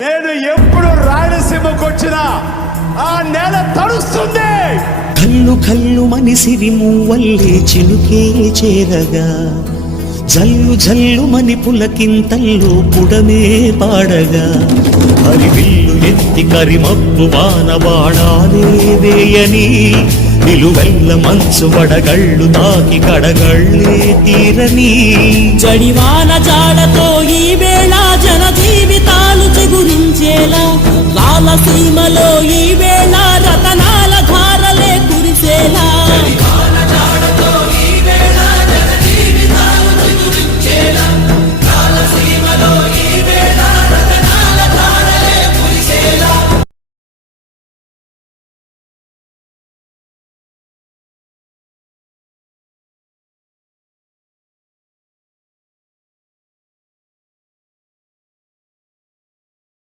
నేను ఎప్పుడు రాయలసీమకు వచ్చినా ఆ నేల తడుస్తుంది. కల్లు కల్లు మనిసిరి మూవల్లే చినుకే చేరగా, జల్లు జల్లు మని పులకింతల్లో పుడమే పాడగా, హరివిల్లు ఎత్తి కరిమప్పు వానవాడాలే వేయని, నిలువెల్ల మంచు వడగళ్ళు తాకి కడగళ్ళే తీరని, జడివాన జాడతో ఈ వేళ జన జీవితాలు చిగురించేలా రాలసీమలో